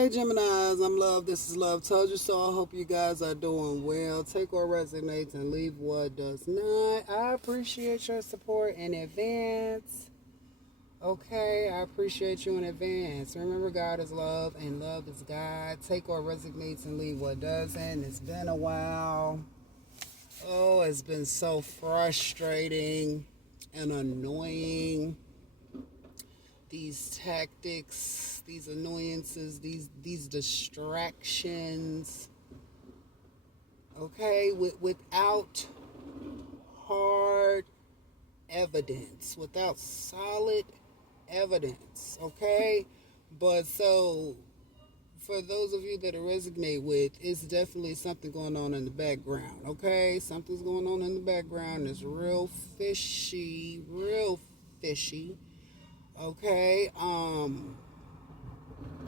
Hey Geminis, I'm Love. This is Love Told You So. I hope you guys are doing well. Take what resonates and leave what does not. I appreciate your support in advance. Okay, I appreciate you in advance. Remember, God is love and love is God. Take what resonates and leave what doesn't. It's been a while. Oh, it's been so frustrating and annoying. These tactics, these annoyances, these distractions, okay, without hard evidence, without solid evidence, okay? But so, for those of you that I resonate with, it's definitely something going on in the background, okay? Something's going on in the background. It's real fishy, okay?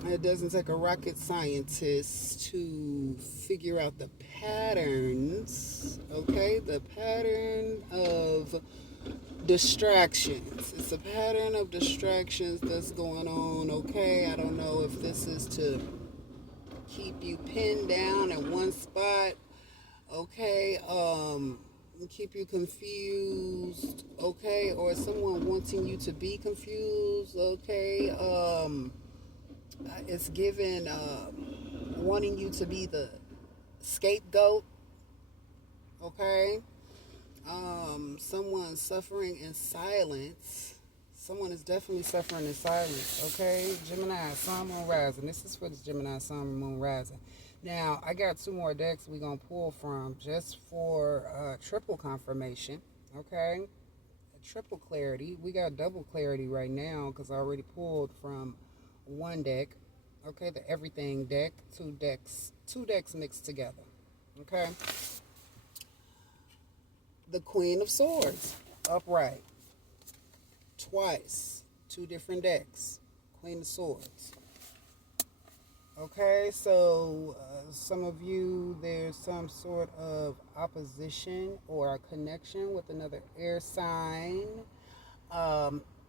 It doesn't take a rocket scientist to figure out the patterns, okay? The pattern of distractions. It's a pattern of distractions that's going on, okay? I don't know if this is to keep you pinned down in one spot, okay? Keep you confused, okay? Or someone wanting you to be confused, okay? It's given wanting you to be the scapegoat, okay? Someone suffering in silence. Someone is definitely suffering in silence, okay? Gemini, Sun, Moon, Rising. This is for the Gemini, Sun, Moon, Rising. Now, I got two more decks we're going to pull from just for triple confirmation, okay? Triple clarity. We got double clarity right now because I already pulled from one deck, okay, the everything deck, two decks mixed together, okay. The Queen of Swords, upright, twice, two different decks, Queen of Swords. Okay, so some of you, there's some sort of opposition or a connection with another air sign,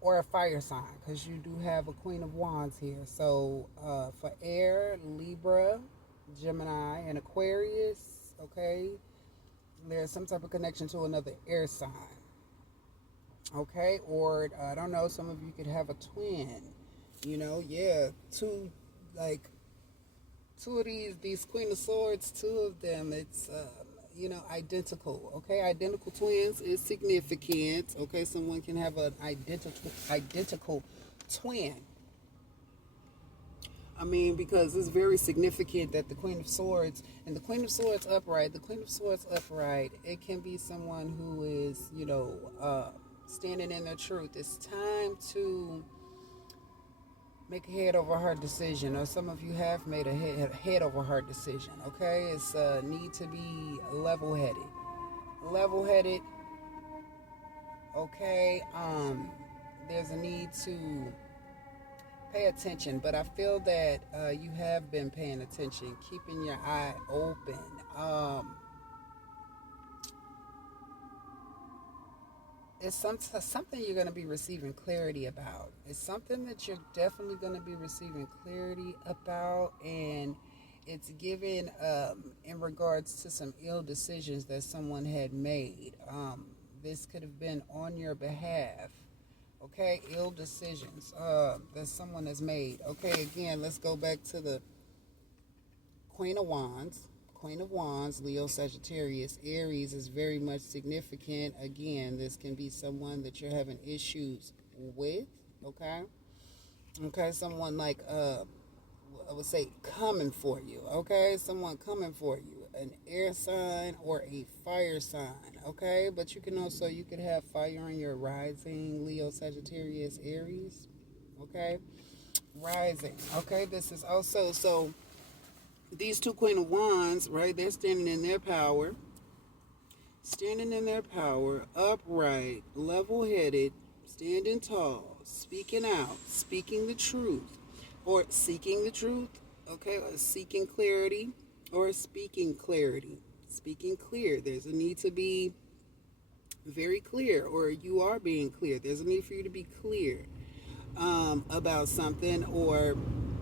or a fire sign, because you do have a Queen of Wands here. So for air, Libra, Gemini, and Aquarius, okay, there's some type of connection to another air sign, okay? Or I don't know, some of you could have a twin, two of these Queen of Swords, two of them, it's identical, okay? Identical twins is significant, okay? Someone can have an identical twin. I mean, because it's very significant that the Queen of Swords and the Queen of Swords upright, it can be someone who is, standing in their truth. It's time to make a head over heart decision, or some of you have made a head over heart decision, okay? It's need to be level-headed, okay? There's a need to pay attention, but I feel that you have been paying attention, keeping your eye open. It's something you're going to be receiving clarity about. It's something that you're definitely going to be receiving clarity about, and it's given in regards to some ill decisions that someone had made. This could have been on your behalf. Okay, ill decisions that someone has made. Okay, again, let's go back to the Queen of Wands. Queen of Wands, Leo, Sagittarius, Aries is very much significant. Again, this can be someone that you're having issues with, okay? Okay, someone like, I would say coming for you, okay? Someone coming for you, an air sign or a fire sign, okay? But you could have fire in your rising, Leo, Sagittarius, Aries, okay? Rising, okay? This is also, so these two Queen of Wands, right, they're standing in their power, upright, level-headed, standing tall, speaking out, speaking the truth, or seeking the truth, okay, or seeking clarity, or speaking clarity, speaking clear. There's a need to be very clear, or you are being clear. There's a need for you to be clear about something, or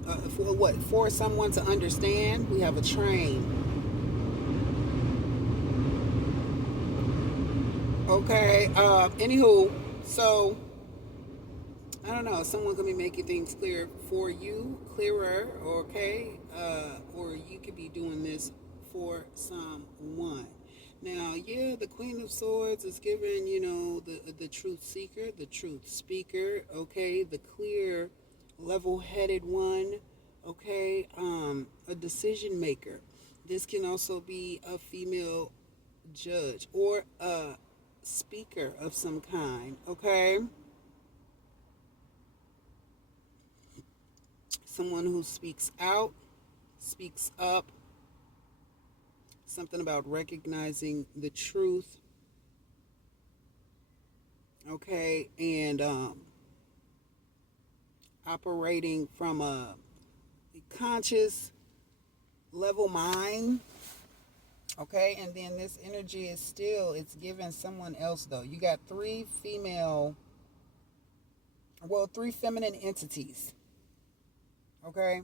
For what? For someone to understand, we have a train. Okay. Anywho, so I don't know. Someone could be making things clear for you, clearer. Okay. Or you could be doing this for someone. Now, yeah, the Queen of Swords is given, the truth seeker, the truth speaker. Okay, the clear, level-headed one. Okay, a decision maker. This can also be a female judge or a speaker of some kind. Okay, someone who speaks out, speaks up, something about recognizing the truth, okay, and operating from a conscious level mind, okay, and then this energy is still, it's given someone else though. You got three feminine entities, okay.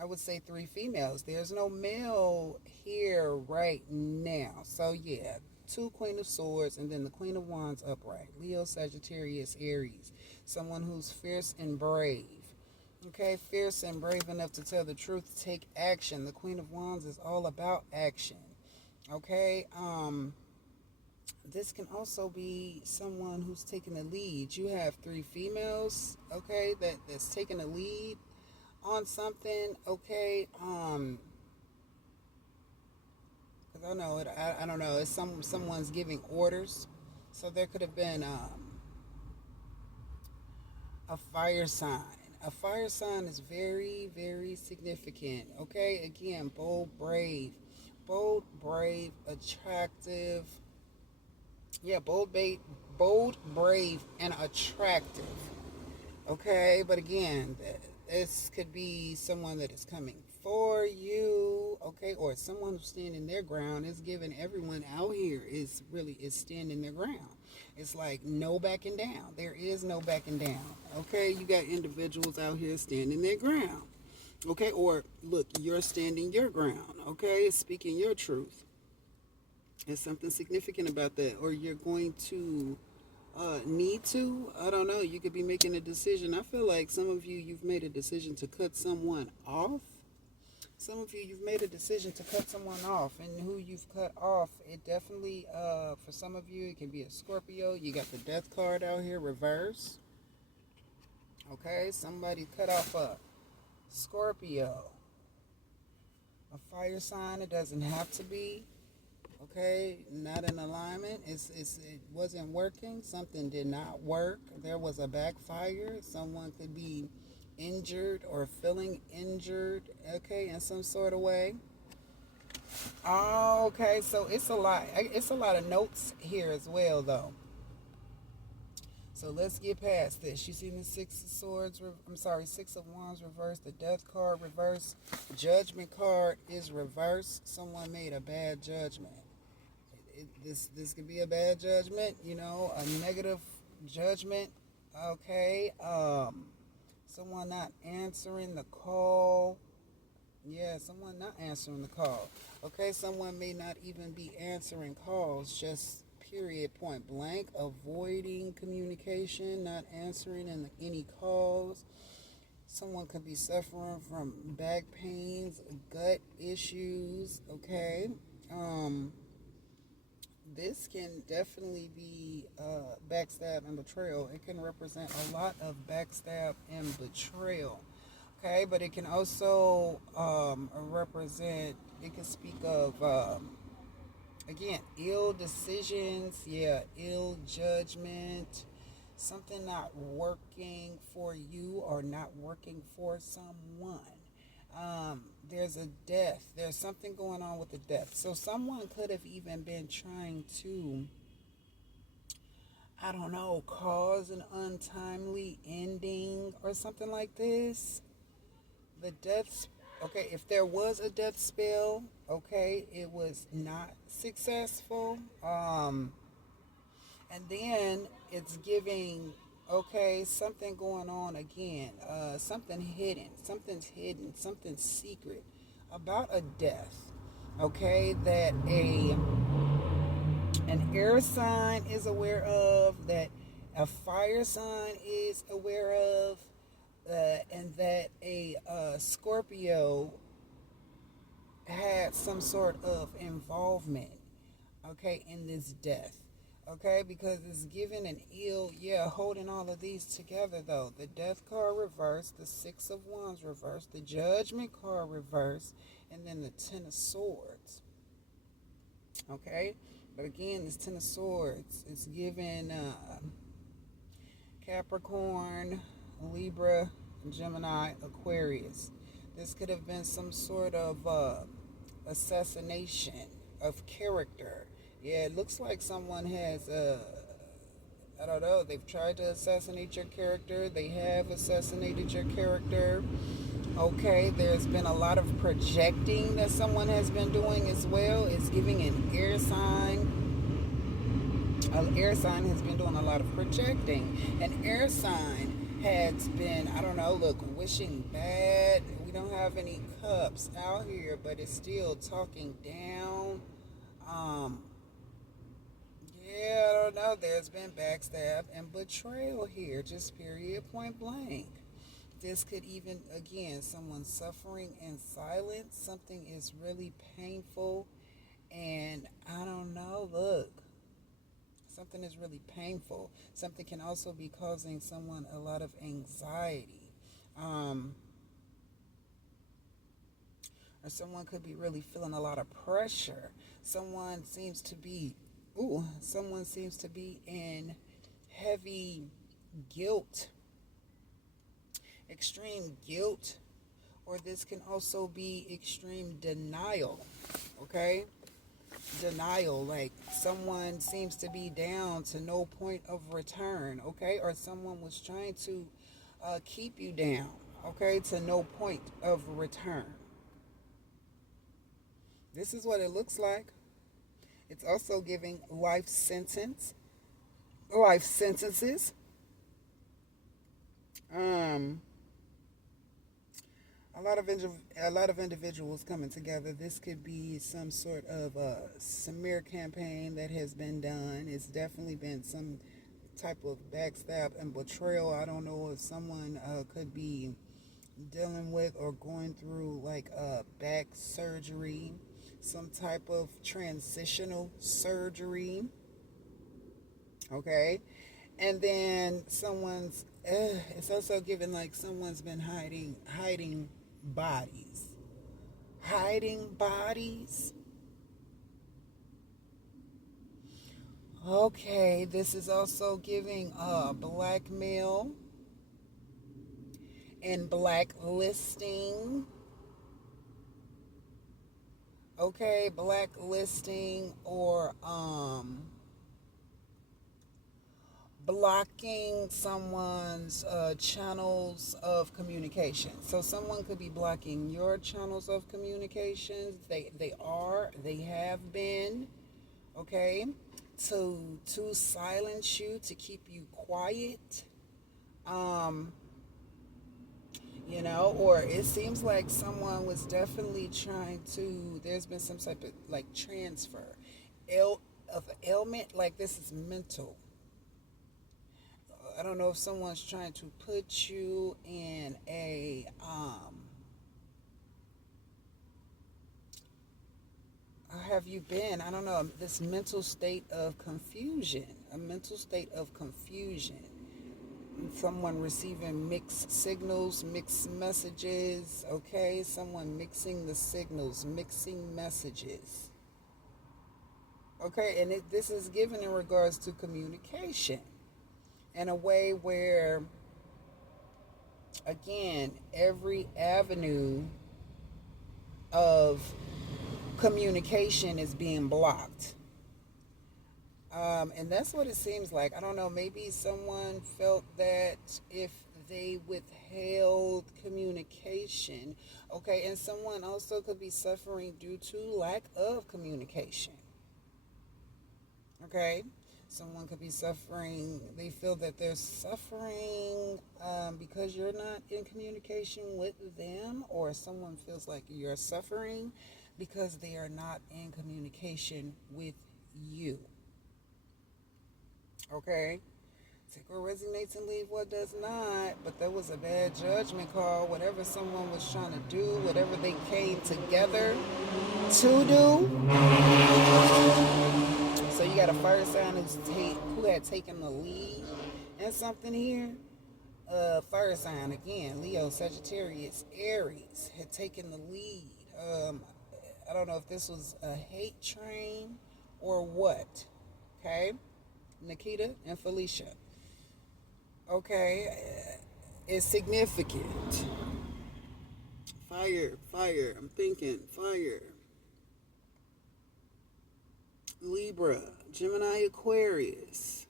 I would say three females. There's no male here right now. So yeah, two Queen of Swords and then the Queen of Wands upright. Leo, Sagittarius, Aries. Someone who's fierce and brave. Okay, fierce and brave enough to tell the truth, take action. The Queen of Wands is all about action. Okay, this can also be someone who's taking the lead. You have three females, okay, that's taking the lead on something, okay. Cause I know it. I don't know. It's someone's giving orders, so there could have been a fire sign. A fire sign is very, very significant. Okay, again, bold, brave, attractive. Yeah, bold, brave, and attractive. Okay, but again, this could be someone that is coming for you, okay, or someone who's standing their ground. Is giving everyone out here is standing their ground. It's like no backing down. There is no backing down. Okay, you got individuals out here standing their ground. Okay, or look, you're standing your ground. Okay, speaking your truth. There's something significant about that, or you're going to need to. I don't know. You could be making a decision. I feel like some of you, you've made a decision to cut someone off. Some of you, you've made a decision to cut someone off, and who you've cut off, it definitely, for some of you, it can be a Scorpio. You got the Death card out here, reverse. Okay, somebody cut off a Scorpio. A fire sign, it doesn't have to be. Okay, not in alignment. It wasn't working. Something did not work. There was a backfire. Someone could be injured or feeling injured, okay, in some sort of way. Okay, so it's a lot. It's a lot of notes here as well, though. So let's get past this. You see the Six of Wands reversed, the Death card reversed, Judgment card is reversed. Someone made a bad judgment. This could be a bad judgment, a negative judgment. Okay, someone not answering the call. Yeah, someone not answering the call. Okay, someone may not even be answering calls, just period, point blank, avoiding communication, not answering any calls. Someone could be suffering from back pains, gut issues, okay? This can definitely be backstab and betrayal. It can represent a lot of backstab and betrayal. Okay, but it can also represent, it can speak of, again, ill decisions, ill judgment, something not working for you or not working for someone. There's a death. There's something going on with the death. So someone could have even been trying to, I don't know, cause an untimely ending or something like this. The death, okay, if there was a death spell, okay, it was not successful. And then it's giving, Okay, something going on again. Something hidden. Something's hidden. Something secret about a death. Okay, that a an air sign is aware of, that a fire sign is aware of, and that a Scorpio had some sort of involvement, okay, in this death. Okay, because it's given an ill, yeah, holding all of these together though. The death card reversed, the Six of Wands reversed, the Judgment card reversed, and then the Ten of Swords. Okay, but again, this Ten of Swords is given Capricorn, Libra, Gemini, Aquarius. This could have been some sort of assassination of character. Yeah, it looks like someone has, I don't know, they've tried to assassinate your character. They have assassinated your character. Okay, there's been a lot of projecting that someone has been doing as well. It's giving an air sign. An air sign has been doing a lot of projecting. An air sign has been, I don't know, look, wishing bad. We don't have any cups out here, but it's still talking down. Yeah, I don't know. There's been backstab and betrayal here, just period, point blank. This could even, again, someone suffering in silence. Something is really painful. And I don't know, look, something is really painful. Something can also be causing someone a lot of anxiety. Or someone could be really feeling a lot of pressure. Someone seems to be in heavy guilt, extreme guilt, or this can also be extreme denial, okay? Denial, like someone seems to be down to no point of return, okay? Or someone was trying to keep you down, okay, to no point of return. This is what it looks like. It's also giving life sentences. Um, a lot of individuals coming together. This could be some sort of smear campaign that has been done. It's definitely been some type of backstab and betrayal. I don't know if someone could be dealing with or going through like back surgery, some type of transitional surgery. Okay, and then it's also given like someone's been hiding bodies. Hiding bodies. Okay, this is also giving blackmail and blacklisting. Okay, blacklisting or blocking someone's channels of communication. So someone could be blocking your channels of communications. They have been, okay, to silence you, to keep you quiet. Or it seems like someone was definitely there's been some type of like transfer of ailment, like this is mental. I don't know if someone's trying to put you in a have you been, I don't know, this mental state of confusion, a mental state of confusion. Someone receiving mixed signals, mixed messages, okay? Someone mixing the signals, mixing messages. Okay, and this is given in regards to communication in a way where, again, every avenue of communication is being blocked. And that's what it seems like. I don't know, maybe someone felt that if they withheld communication, okay, and someone also could be suffering due to lack of communication. Okay? Someone could be suffering. They feel that they're suffering because you're not in communication with them, or someone feels like you're suffering because they are not in communication with you. Okay? Take what resonates and leave what does not. But that was a bad judgment call. Whatever someone was trying to do, whatever they came together to do. So you got a fire sign who had taken the lead in something here. Fire sign again, Leo, Sagittarius, Aries had taken the lead. I don't know if this was a hate train or what. Okay, Nikita and Felicia. Okay, it's significant. Fire. I'm thinking fire. Libra, Gemini, Aquarius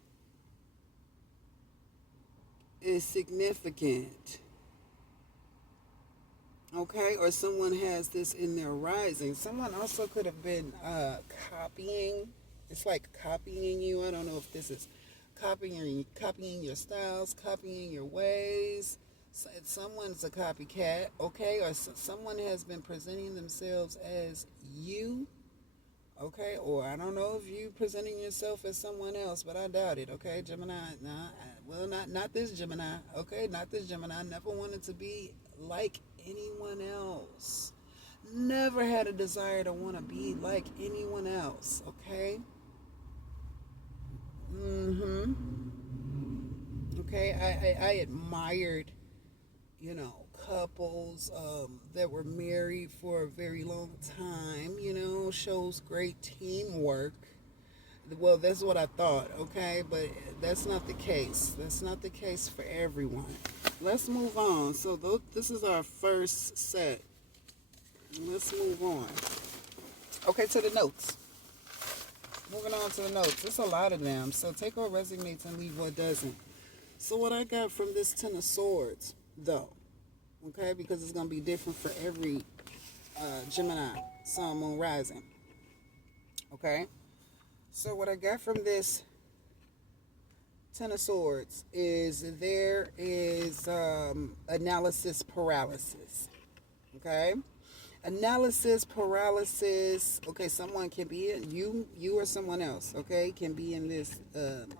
is significant. Okay, or someone has this in their rising. Someone also could have been copying. It's like copying you. I don't know if this is copying your styles, copying your ways. Someone's a copycat, okay, or someone has been presenting themselves as you. Okay, or I don't know if you presenting yourself as someone else, but I doubt it. Okay, Gemini, not this Gemini. Okay, not this Gemini. I never wanted to be like anyone else. Never had a desire to want to be like anyone else. Okay. Okay, I admired, couples that were married for a very long time, shows great teamwork. Well, that's what I thought, okay? But that's not the case. That's not the case for everyone. Let's move on. So this is our first set. Let's move on. Okay, to the notes. Moving on to the notes. There's a lot of them. So take what resonates and leave what doesn't. So what I got from this Ten of Swords, though, okay, because it's going to be different for every Gemini, Sun, Moon, Rising. Okay? So what I got from this Ten of Swords is there is analysis paralysis. Okay? Analysis paralysis. Okay, someone can be you or someone else. Okay, can be in this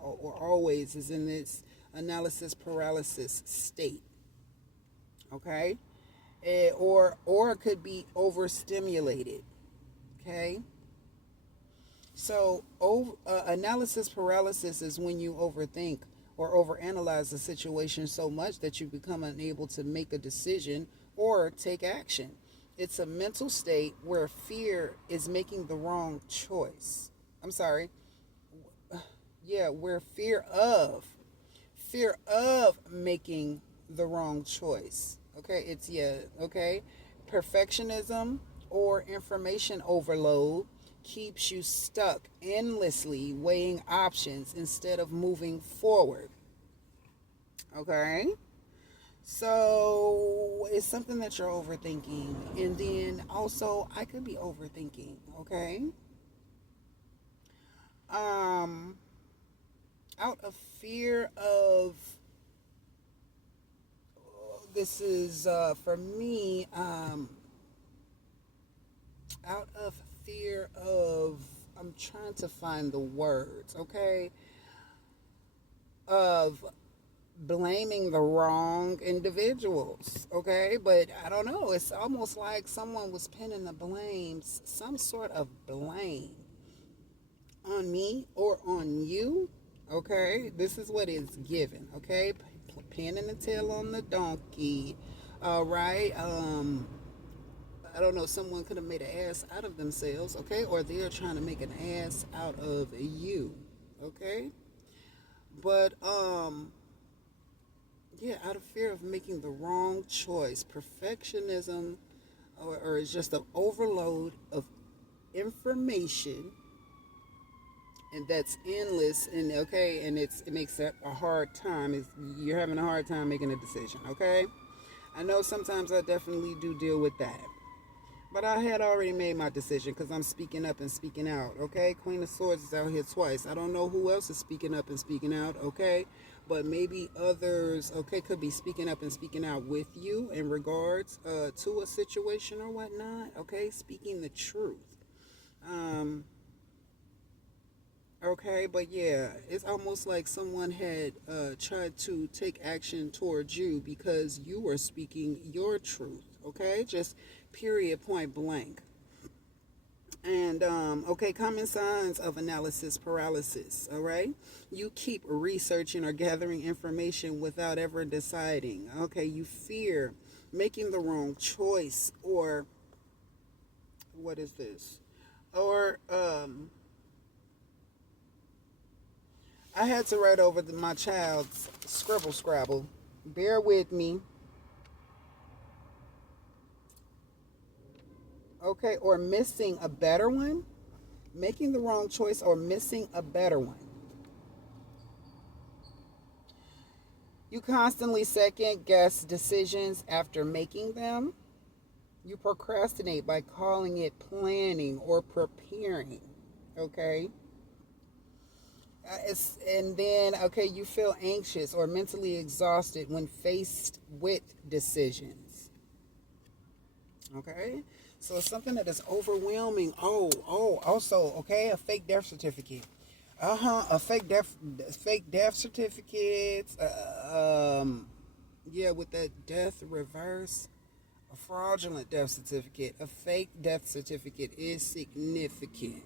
or always is in this analysis paralysis state. Okay, or it could be overstimulated. Okay. So analysis paralysis is when you overthink or overanalyze a situation so much that you become unable to make a decision or take action. It's a mental state where fear is making the wrong choice. I'm sorry. Yeah, where fear of making the wrong choice. Okay, okay. Perfectionism or information overload keeps you stuck endlessly weighing options instead of moving forward. Okay? So it's something that you're overthinking. And then also I could be overthinking, okay? Out of fear of this is for me, out of fear of, I'm trying to find the words, okay? Of blaming the wrong individuals, okay? But I don't know, it's almost like someone was pinning the blames, some sort of blame on me or on you, okay? This is what is given, okay? Pinning the tail on the donkey, all right? I don't know, someone could have made an ass out of themselves, okay? Or they're trying to make an ass out of you, okay? But, yeah, out of fear of making the wrong choice, perfectionism, or it's just an overload of information, and that's endless, and okay, and it makes it a hard time. You're having a hard time making a decision, okay? I know sometimes I definitely do deal with that. But I had already made my decision because I'm speaking up and speaking out, okay? Queen of Swords is out here twice. I don't know who else is speaking up and speaking out, okay? But maybe others, okay, could be speaking up and speaking out with you in regards to a situation or whatnot, okay? Speaking the truth. Um, okay, but yeah, it's almost like someone had tried to take action towards you because you were speaking your truth, okay? Just period, point blank. And okay, common signs of analysis paralysis. All right, you keep researching or gathering information without ever deciding. Okay, you fear making the wrong choice, or what is this? Or I had to write over my child's scribble scrabble. Bear with me. Okay, or missing a better one, making the wrong choice or missing a better one. You constantly second guess decisions after making them. You procrastinate by calling it planning or preparing. Okay. And then, okay, you feel anxious or mentally exhausted when faced with decisions. Okay. So it's something that is overwhelming. Also, okay, a fake death certificate. A fake death certificates. Yeah, with that death reverse, a fraudulent death certificate, a fake death certificate is significant.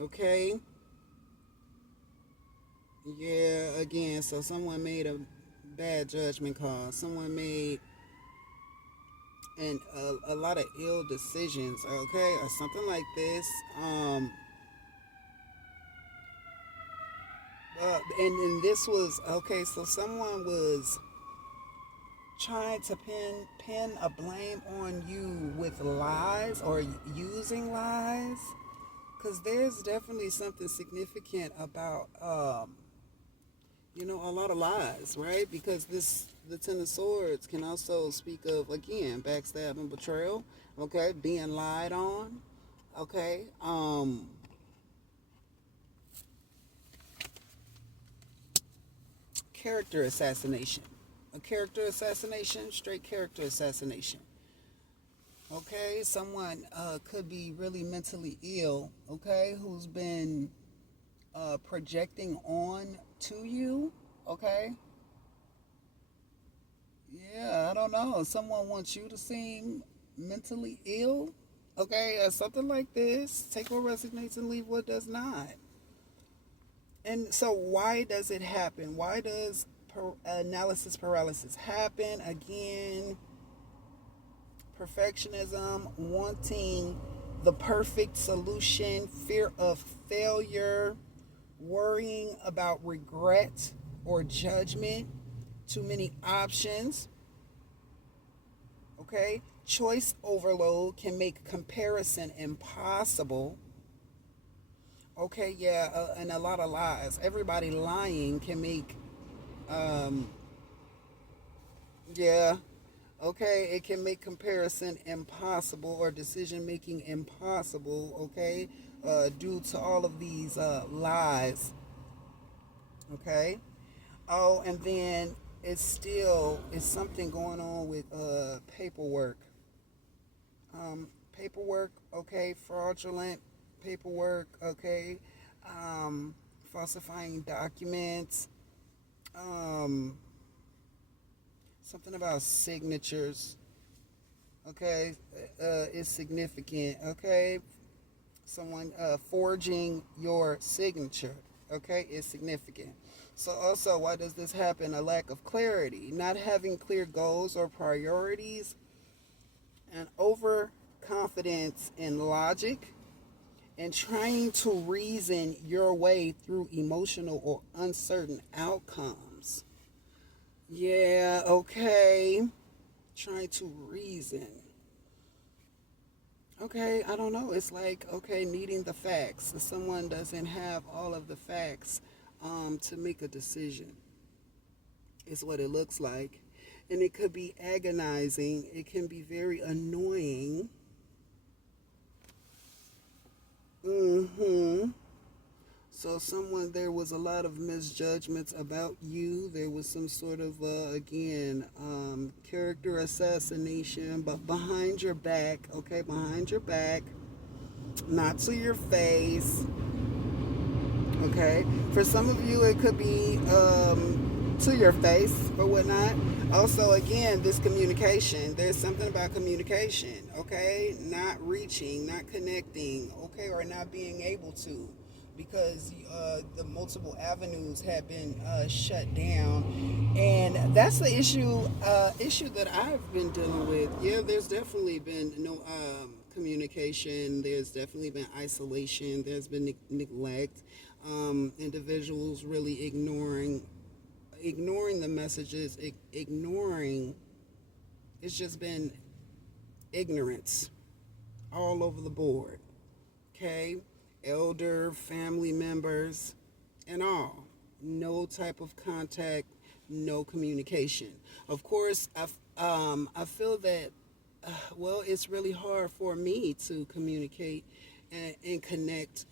Okay. Yeah, again, so someone made a bad judgment call. Someone made a lot of ill decisions. Okay, or something like this. And this was okay. So someone was trying to pin a blame on you with lies or using lies, because there's definitely something significant about a lot of lies, right? Because the Ten of Swords can also speak of, again, backstab and betrayal. Okay, being lied on. Okay, character assassination. A character assassination, straight character assassination. Okay, someone could be really mentally ill, okay, who's been projecting on to you, okay? Yeah, I don't know. Someone wants you to seem mentally ill, okay, or something like this. Take what resonates and leave what does not. And so, why does it happen? Why does analysis paralysis happen? Again, perfectionism, wanting the perfect solution, fear of failure, worrying about regret or judgment, too many options. Okay, choice overload can make comparison impossible. Okay, yeah, and a lot of lies. Everybody lying can make, um, yeah, okay, it can make comparison impossible or decision making impossible, okay, due to all of these lies, okay. Oh, and then it's something going on with paperwork. Paperwork, okay, fraudulent paperwork, okay, falsifying documents, um, something about signatures, okay, is significant, okay. Someone forging your signature, okay, is significant. So also, why does this happen? A lack of clarity, not having clear goals or priorities, and overconfidence in logic, and trying to reason your way through emotional or uncertain outcomes. Yeah, okay. Trying to reason. Okay, I don't know. It's like, okay, needing the facts. If someone doesn't have all of the facts to make a decision, is what it looks like. And it could be agonizing. It can be very annoying. Mm-hmm. So there was a lot of misjudgments about you. There was some sort of, again, character assassination, but behind your back, okay, behind your back, not to your face, okay. For some of you, it could be to your face or whatnot. Also, again, this communication. There's something about communication, okay? Not reaching, not connecting, okay, or not being able to, because the multiple avenues have been shut down, and that's the issue that I've been dealing with. Yeah, there's definitely been no communication. There's definitely been isolation. There's been neglect. Individuals really ignoring the messages, ignoring. It's just been ignorance all over the board. Okay, elder, family members, and all. No type of contact, no communication. Of course, I feel that, well, it's really hard for me to communicate and connect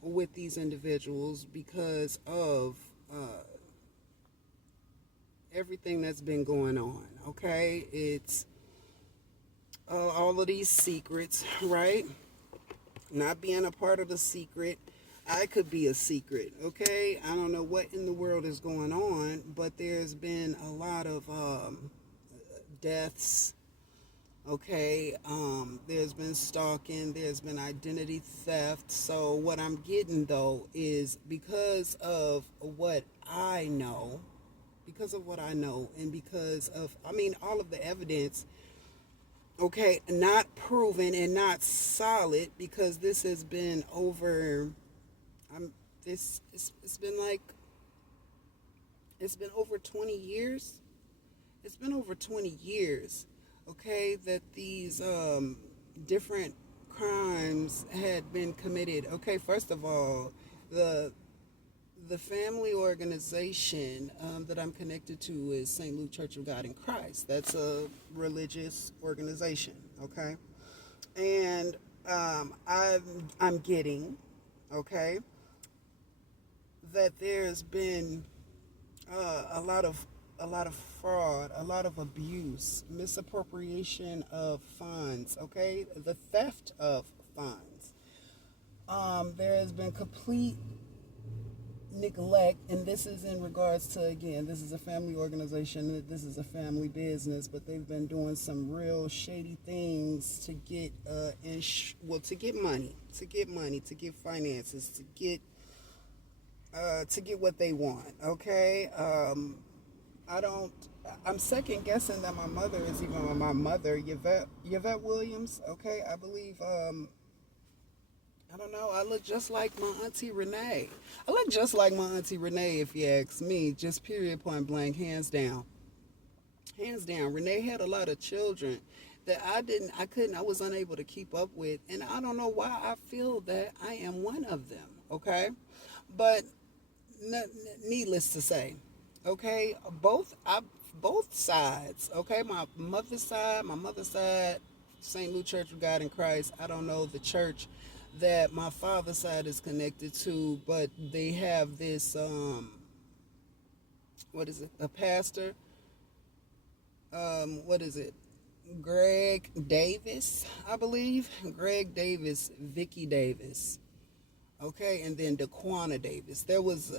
with these individuals because of everything that's been going on. Okay, it's all of these secrets, right? Not being a part of the secret. I could be a secret, okay? I don't know what in the world is going on, but there's been a lot of deaths, okay? There's been stalking, there's been identity theft. So what I'm getting, though, is because of what I know, and because of, I mean, all of the evidence, okay, not proven and not solid, because this has been over, it's been like, it's been over 20 years. It's been over 20 years, okay, that these different crimes had been committed. Okay, first of all, the family organization that I'm connected to is St. Luke Church of God in Christ. That's a religious organization, okay? And I'm getting, okay, that there's been a lot of fraud, a lot of abuse, misappropriation of funds, okay, the theft of funds. There has been complete neglect, and this is in regards to, again, this is a family organization, this is a family business, but they've been doing some real shady things to get to get money, to get finances, to get what they want, okay? I'm second guessing that my mother is even my mother, Yvette Williams, okay? I believe, I don't know, I look just like my Auntie Renee. I look just like my Auntie Renee, if you ask me, just period, point blank, hands down. Hands down. Renee had a lot of children that I was unable to keep up with, and I don't know why I feel that I am one of them, okay? But needless to say, okay, both sides, okay, my mother's side, St. Luke Church of God in Christ. I don't know the church that my father's side is connected to, but they have this what is it, a pastor, what is it, Greg Davis, I believe, Greg Davis, Vicky Davis, okay, and then Daquana Davis. There was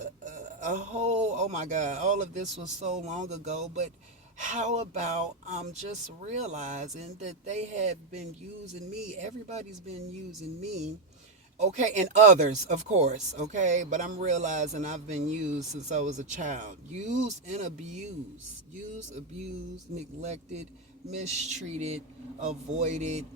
a whole, oh my God, all of this was so long ago, but how about I'm just realizing that they have been using me. Everybody's been using me, okay, and others, of course, okay, but I'm realizing I've been used since I was a child. Used and abused. Used, abused, neglected, mistreated, avoided,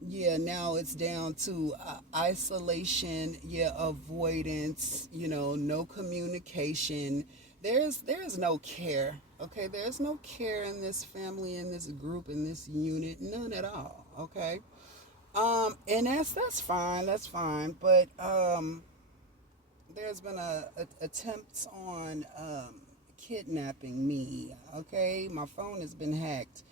yeah, now it's down to isolation, yeah, avoidance, no communication. There's no care, okay? There's no care in this family, in this group, in this unit, none at all, okay? And that's fine, but there's been attempts on kidnapping me, okay? My phone has been hacked.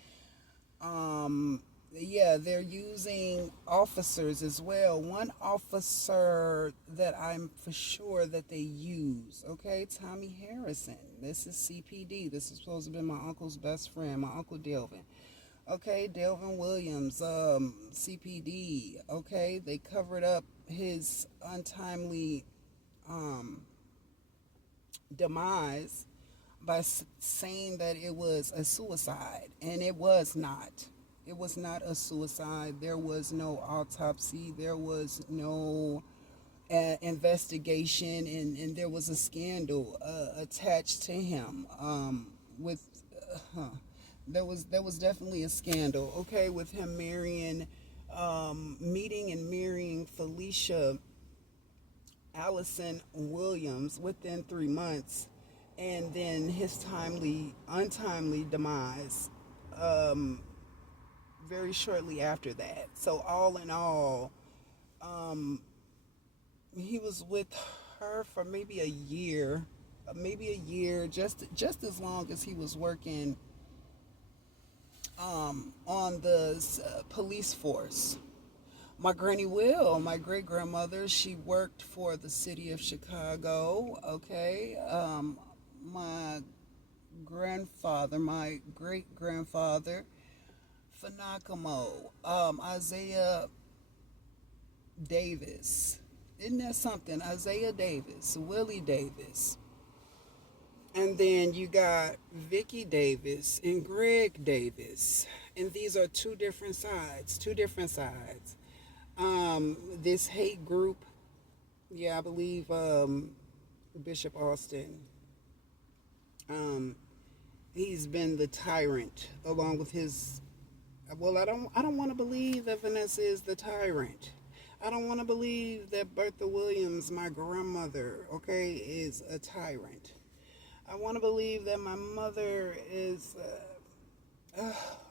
Yeah, they're using officers as well. One officer that I'm for sure that they use, okay, Tommy Harrison. This is CPD. This is supposed to be my uncle's best friend, my uncle Delvin. Okay, Delvin Williams, CPD. Okay, they covered up his untimely um, demise by saying that it was a suicide, and it was not. It was not a suicide. There was no autopsy. There was no investigation, and there was a scandal attached to him. With there was definitely a scandal. Okay, with him meeting and marrying Felicia Allison Williams within 3 months, and then his untimely demise um, very shortly after that. So all in all, um, he was with her for maybe a year, just as long as he was working on the police force. My granny Will, my great grandmother, she worked for the city of Chicago. Okay, my grandfather, my great grandfather, Fanakamo, Isaiah Davis. Isn't that something? Isaiah Davis, Willie Davis. And then you got Vicky Davis and Greg Davis. And these are two different sides. This hate group, yeah, I believe Bishop Austin, um, he's been the tyrant along with his. Well, I don't want to believe that Vanessa is the tyrant. I don't want to believe that Bertha Williams, my grandmother, okay, is a tyrant. I want to believe that my mother is.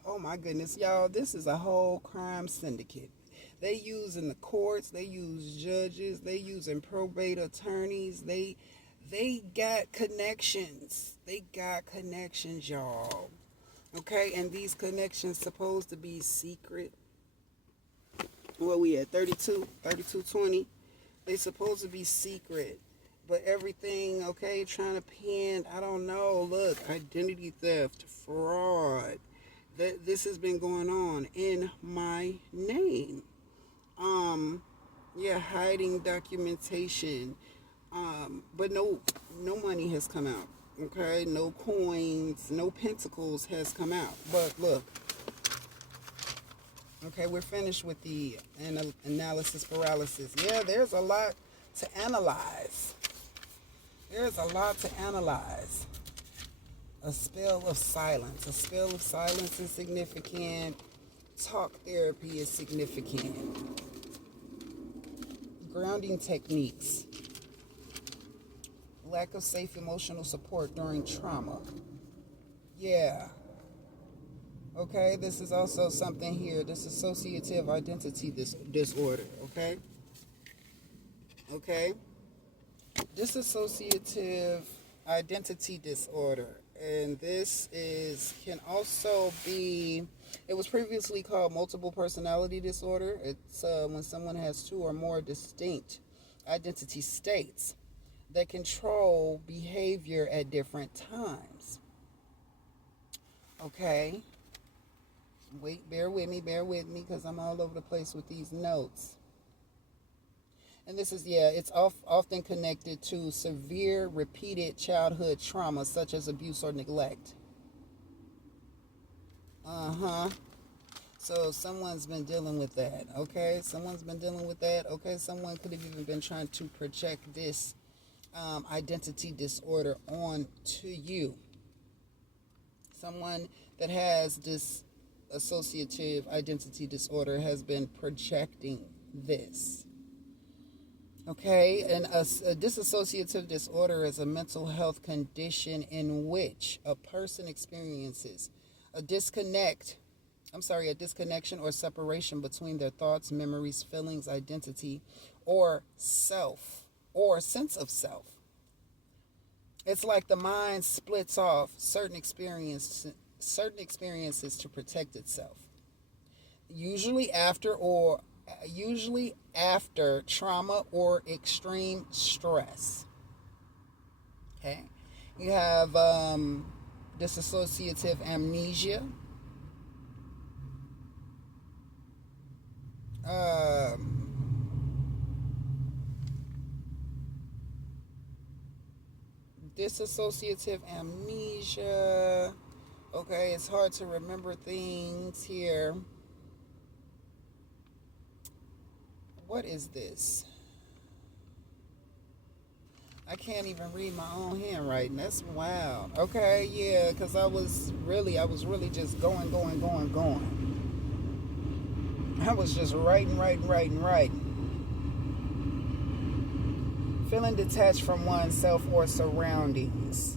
Oh my goodness, y'all! This is a whole crime syndicate. They use in the courts. They use judges. They using probate attorneys. They got connections. They got connections, y'all. Okay, and these connections supposed to be secret. What we at 3220. They supposed to be secret, but everything, okay, trying to pin, I don't know, look, identity theft, fraud, this has been going on in my name. Yeah, hiding documentation, but no money has come out, okay, no coins, no pentacles has come out, but look, okay, we're finished with the analysis paralysis. Yeah, there's a lot to analyze. There's a lot to analyze. A spell of silence. A spell of silence is significant. Talk therapy is significant. Grounding techniques. Lack of safe emotional support during trauma. Yeah. Okay, this is also something here. Dissociative identity disorder. Okay? Okay? Dissociative identity disorder, and this can also be, it was previously called multiple personality disorder. It's when someone has two or more distinct identity states that control behavior at different times. Okay, wait, bear with me because I'm all over the place with these notes. And this is, yeah, it's often connected to severe repeated childhood trauma such as abuse or neglect. So someone's been dealing with that, okay? Someone's been dealing with that, okay? Someone could have even been trying to project this identity disorder on to you. Someone that has this associative identity disorder has been projecting this. Okay, and a dissociative disorder is a mental health condition in which a person experiences a disconnection or separation between their thoughts, memories, feelings, identity, or self, or sense of self. It's like the mind splits off certain experiences to protect itself. usually after or usually after trauma or extreme stress. Okay, you have dissociative amnesia, um, dissociative amnesia. Okay, it's hard to remember things here. What is this? I can't even read my own handwriting. That's wild. Okay, yeah, because I was really just going. I was just writing. Feeling detached from oneself or surroundings.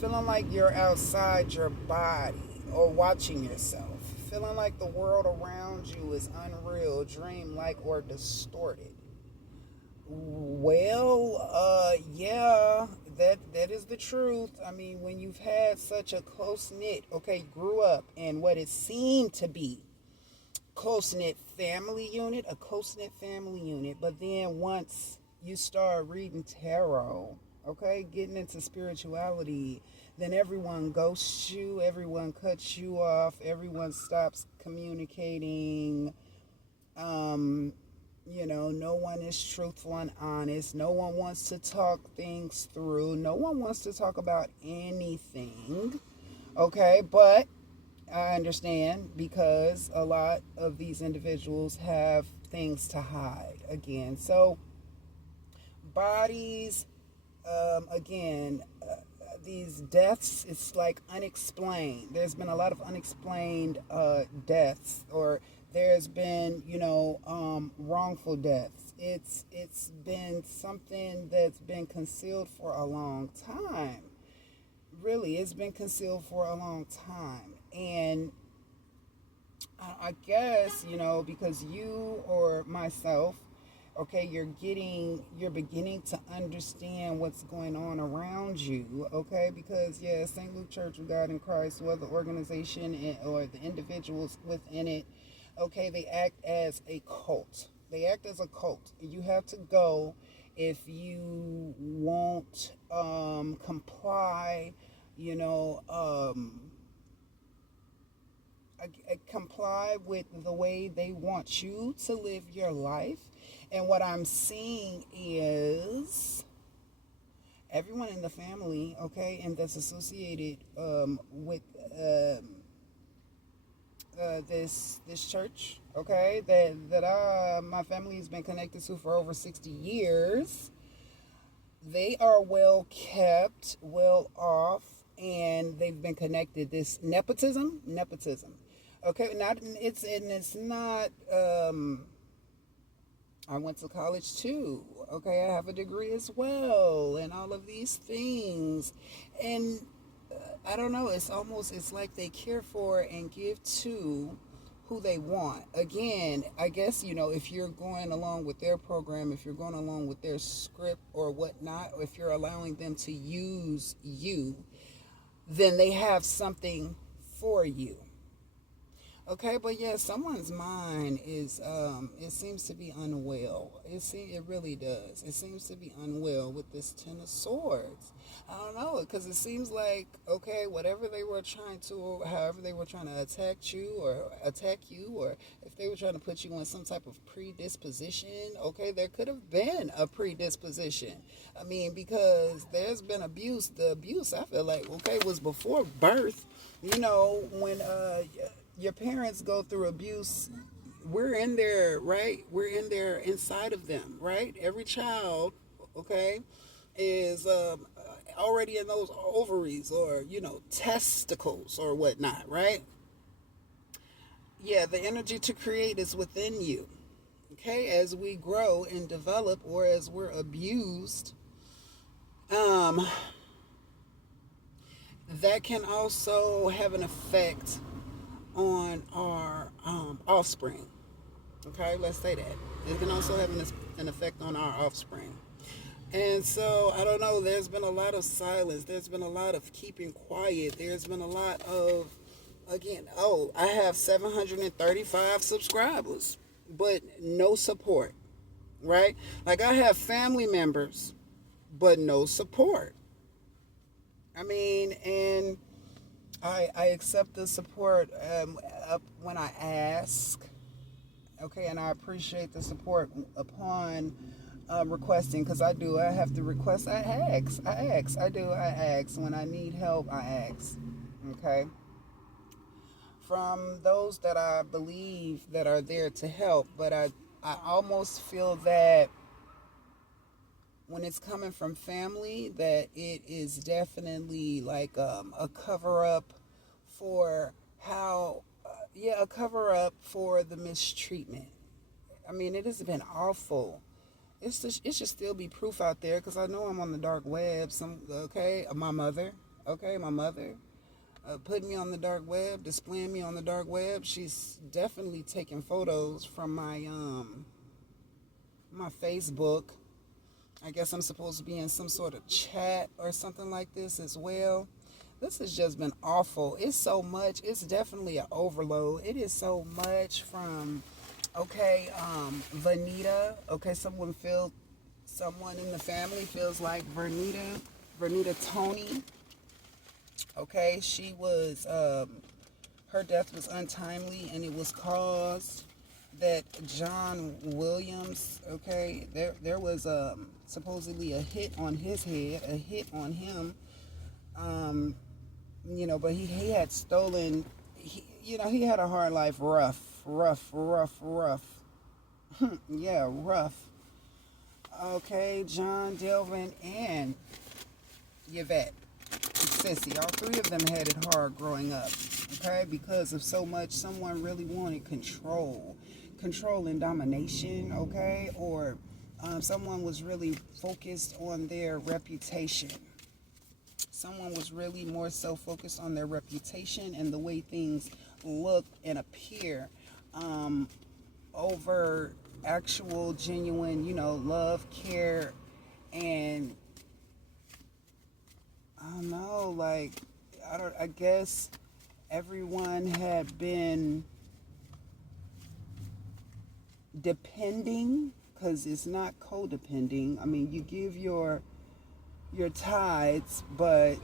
Feeling like you're outside your body or watching yourself. Feeling like the world around you is unreal, dreamlike, or distorted. Well, yeah, that is the truth. I mean, when you've had such a close knit, okay, grew up in what it seemed to be a close knit family unit, but then once you start reading tarot, okay, getting into spirituality, then everyone ghosts you, everyone cuts you off, everyone stops communicating. Um, no one is truthful and honest. No one wants to talk things through. No one wants to talk about anything. Okay, but I understand because a lot of these individuals have things to hide again. So, bodies, again, these deaths, it's like unexplained. There's been a lot of unexplained deaths, or there's been, wrongful deaths. It's been something that's been concealed for a long time. Really, it's been concealed for a long time. And I guess, because you or myself, okay, you're beginning to understand what's going on around you, okay, because, yeah, St. Luke Church of God in Christ, or the organization or the individuals within it, okay, they act as a cult. They act as a cult. You have to go if you won't comply, you know, comply with the way they want you to live your life. And what I'm seeing is everyone in the family, okay, and that's associated with this church, okay, that my family has been connected to for over 60 years. They are well kept, well off, and they've been connected. This nepotism. Okay, it's not. I went to college too. Okay, I have a degree as well, and all of these things, and I don't know. It's like they care for and give to who they want. Again, I guess, if you're going along with their program, if you're going along with their script or whatnot, or if you're allowing them to use you, then they have something for you. Okay, but yeah, someone's mind is it seems to be unwell. It really does. It seems to be unwell with this Ten of Swords. I don't know, because it seems like, okay, whatever they were trying to, or however they were trying to attack you, or if they were trying to put you in some type of predisposition, okay, there could have been a predisposition. I mean, because there's been abuse. The abuse, I feel like, okay, was before birth. When your parents go through abuse, we're in there, right? We're in there inside of them, right? Every child, okay, is already in those ovaries, or, testicles or whatnot, right? Yeah, the energy to create is within you. Okay, as we grow and develop, or as we're abused, um, that can also have an effect on our offspring. Okay, let's say that. It can also have an effect on our offspring. And so, I don't know, there's been a lot of silence. There's been a lot of keeping quiet. There's been a lot of Again, oh, I have 735 subscribers, but no support, right? Like I have family members, but no support. I mean, and I accept the support up when I ask, okay, and I appreciate the support upon requesting, because I have to request. I ask when I need help. I ask, okay, from those that I believe that are there to help. But I almost feel that when it's coming from family, that it is definitely like a cover up for how, yeah, a cover up for the mistreatment. I mean, it has been awful. It should still be proof out there, because I know I'm on the dark web. My mother, putting me on the dark web, displaying me on the dark web. She's definitely taking photos from my Facebook. I guess I'm supposed to be in some sort of chat or something like this as well. This has just been awful. It's so much. It's definitely an overload. It is so much from, okay, Vanita. Okay, someone in the family feels like Vernita Tony. Okay, she was, her death was untimely, and it was caused that John Williams, okay, there was supposedly a hit on his head, a hit on him, but he had stolen, he had a hard life, rough. Yeah, rough. Okay, John, Delvin, and Yvette, Sissy, all three of them had it hard growing up, okay, because of so much. Someone really wanted control and domination, okay, or someone was really focused on their reputation. Someone was really more so focused on their reputation and the way things look and appear, over actual, genuine, love, care, and I don't know, like, I guess everyone had been depending, because it's not codepending. I mean, you give your tithes, but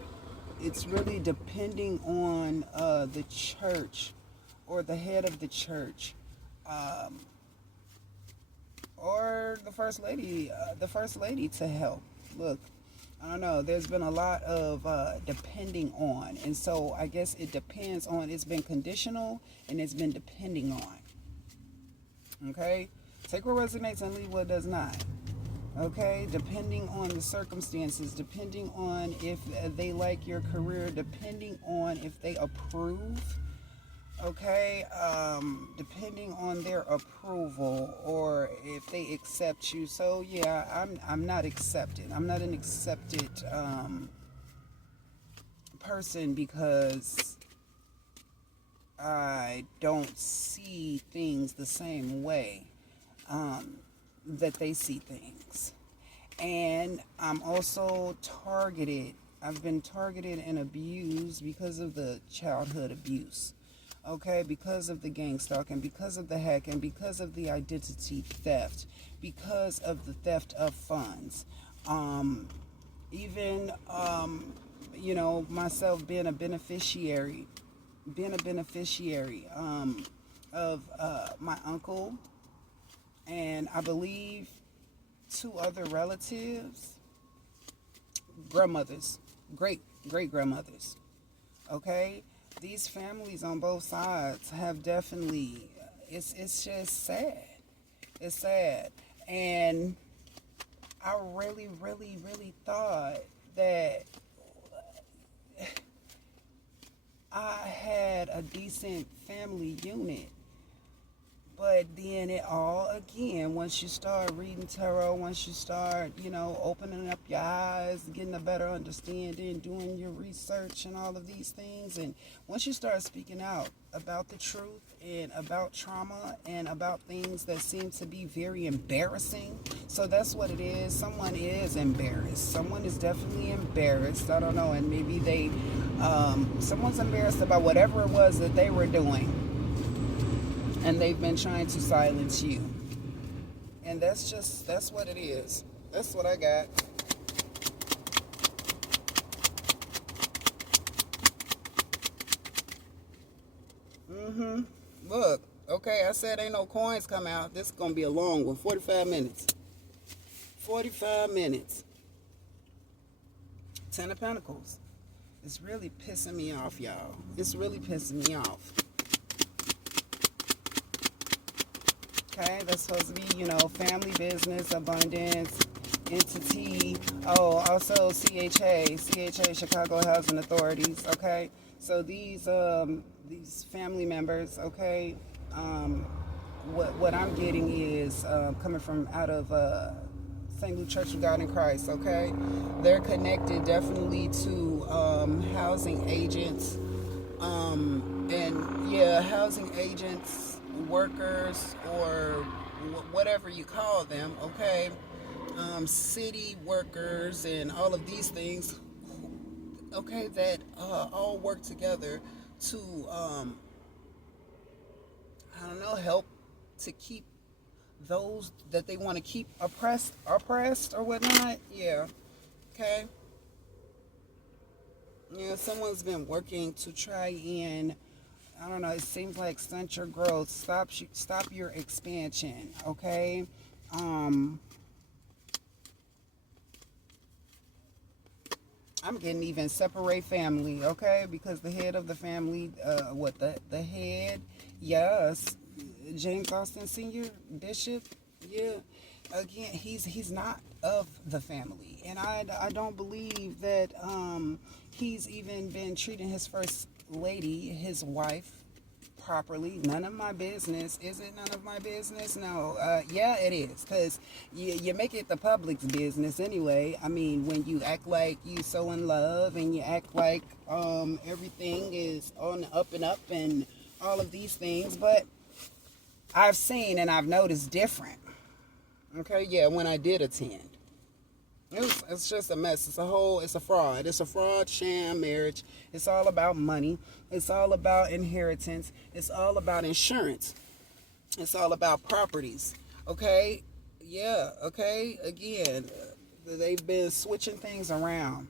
it's really depending on the church or the head of the church, or the first lady to help. Look, I don't know. There's been a lot of depending on, and so I guess it depends on. It's been conditional and it's been depending on. Okay, take what resonates and leave what does not. Okay, depending on the circumstances, depending on if they like your career, depending on if they approve. Okay, depending on their approval or if they accept you. So yeah, I'm not accepted. I'm not an accepted person, because I don't see things the same way that they see things. And I'm also targeted. I've been targeted and abused because of the childhood abuse. Okay, because of the gang stalking, because of the hacking, because of the identity theft, because of the theft of funds. Even, myself being a beneficiary of my uncle, and I believe 2 other relatives, grandmothers, great grandmothers. Okay, these families on both sides have definitely. It's just sad. It's sad, and I really thought that I had a decent family unit, But then it all, again, once you start reading tarot, once you start, opening up your eyes, getting a better understanding, doing your research and all of these things, and once you start speaking out about the truth and about trauma and about things that seem to be very embarrassing, so that's what it is. Someone is embarrassed. Someone is definitely embarrassed. I don't know, and maybe someone's embarrassed about whatever it was that they were doing. And they've been trying to silence you. And that's what it is. That's what I got. Look, okay, I said ain't no coins come out. This is going to be a long one. 45 minutes. 45 minutes. 10 of Pentacles. It's really pissing me off, y'all. It's really pissing me off. Okay, that's supposed to be, family business, abundance, entity. Oh, also CHA, Chicago Housing Authorities. Okay, so these family members. Okay, what I'm getting is coming from out of St. Luke Church of God in Christ. Okay, they're connected definitely to housing agents, and yeah, housing agents, workers, or whatever you call them, okay, city workers and all of these things, okay, that all work together to, I don't know, help to keep those that they want to keep oppressed or whatnot. Yeah, okay. Yeah, someone's been working to try and, I don't know, it seems like stunt your growth, stop your expansion, okay? I'm getting even separate family, okay? Because the head of the family, the head, yes, James Austin Sr., Bishop, yeah, again, he's not of the family. And I don't believe that he's even been treating his first lady, his wife, properly. None of my business. Is it none of my business? No. Yeah, it is. Because you make it the public's business anyway. I mean, when you act like you so in love and you act like everything is on the up and up and all of these things. But I've seen and I've noticed different. Okay, yeah, when I did attend. It's just a mess. It's a fraud. It's a fraud, sham marriage. It's all about money. It's all about inheritance. It's all about insurance. It's all about properties. Okay? Yeah, okay? Again, they've been switching things around.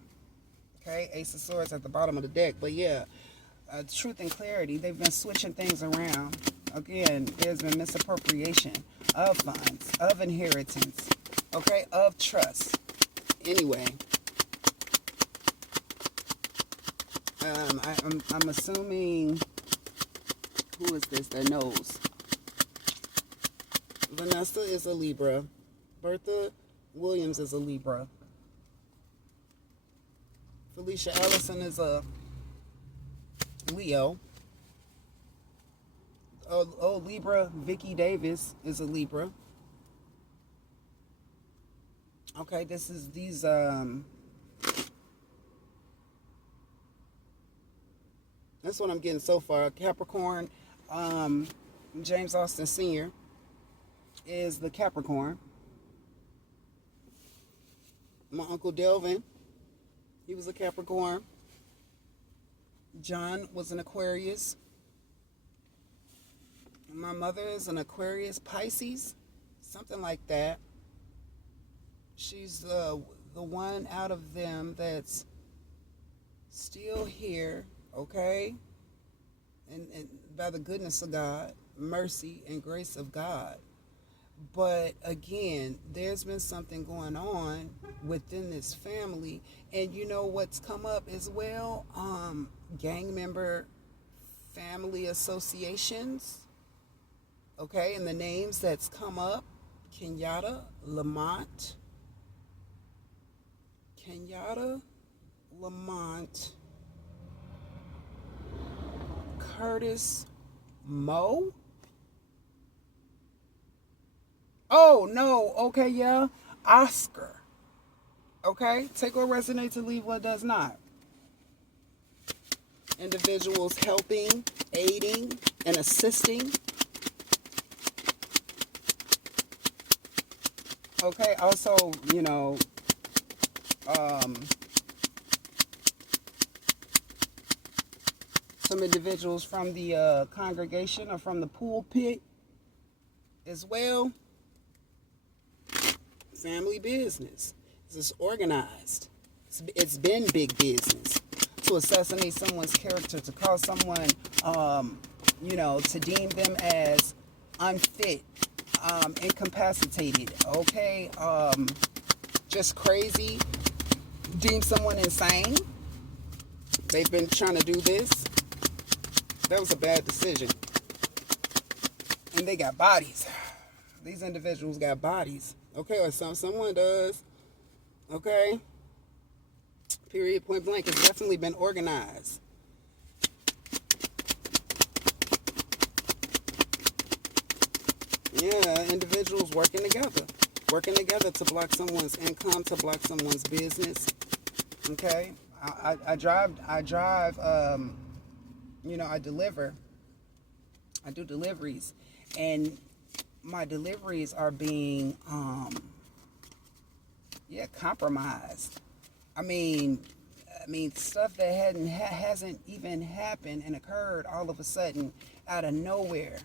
Okay? Ace of Swords at the bottom of the deck. But yeah, truth and clarity, they've been switching things around. Again, there's been misappropriation of funds, of inheritance, okay, of trust. Anyway, I'm assuming, who is this that knows? Vanessa is a Libra. Bertha Williams is a Libra. Felicia Allison is a Leo. Oh, Libra, Vicky Davis is a Libra. Okay, that's what I'm getting so far. Capricorn, James Austin Sr. is the Capricorn. My Uncle Delvin, he was a Capricorn. John was an Aquarius. My mother is an Aquarius Pisces, something like that. She's the one out of them that's still here, okay? And by the goodness of God, mercy and grace of God. But again, there's been something going on within this family. And you know what's come up as well? Gang member family associations. Okay, and the names that's come up: Kenyatta, Lamont, Curtis, Moe, Oh, no. Okay, yeah. Oscar. Okay? Take what resonates and leave what does not. Individuals helping, aiding, and assisting. Okay, also, some individuals from the congregation or from the pulpit as well. Family business. It's organized. It's been big business. To assassinate someone's character, to cause someone, to deem them as unfit, incapacitated, okay, just crazy, deem someone insane. They've been trying to do this. That was a bad decision. And they got bodies. These individuals got bodies. Okay, or someone does. Okay? Period, point blank. It's definitely been organized. Yeah, individuals working together to block someone's income, to block someone's business. Okay? I drive, I deliver. I do deliveries. And my deliveries are being, compromised. I mean, stuff that hasn't even happened and occurred all of a sudden out of nowhere.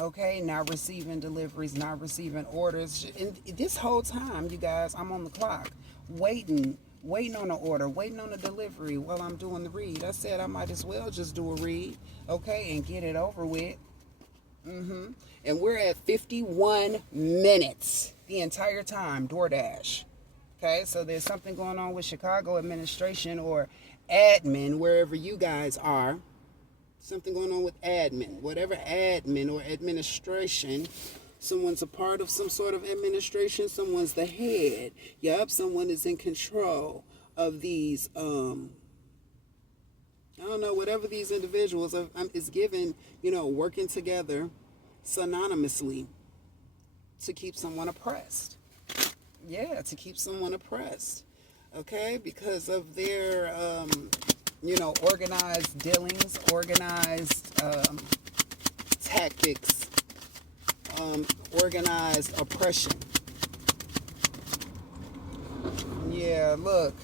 Okay, not receiving deliveries, not receiving orders. And this whole time, you guys, I'm on the clock, waiting on an order, waiting on a delivery while I'm doing the read. I said I might as well just do a read, okay, and get it over with. And we're at 51 minutes the entire time, DoorDash. Okay, so there's something going on with Chicago administration or admin, wherever you guys are. Something going on with admin, whatever admin or administration. Someone's a part of some sort of administration. Someone's the head. Yup, someone is in control of these, whatever these individuals is given, working together synonymously to keep someone oppressed. Yeah, to keep someone oppressed. Okay, because of their, organized dealings, organized tactics, organized oppression. Yeah, look.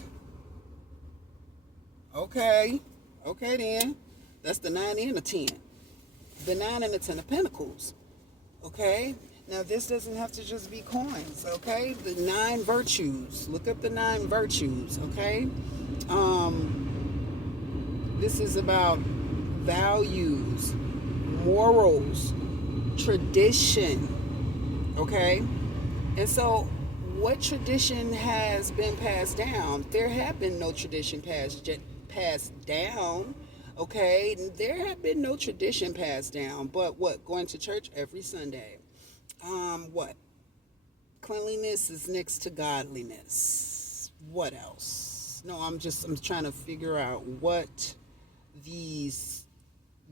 Okay then. That's the 9 and the 10. The 9 and the 10 of Pentacles. Okay? Now, this doesn't have to just be coins, okay? The 9 virtues. Look up the 9 virtues, okay? This is about values, morals, tradition, okay? And so, what tradition has been passed down? There have been no tradition passed down, okay? There have been no tradition passed down, but what? Going to church every Sunday. What? Cleanliness is next to godliness. What else? No, I'm trying to figure out what these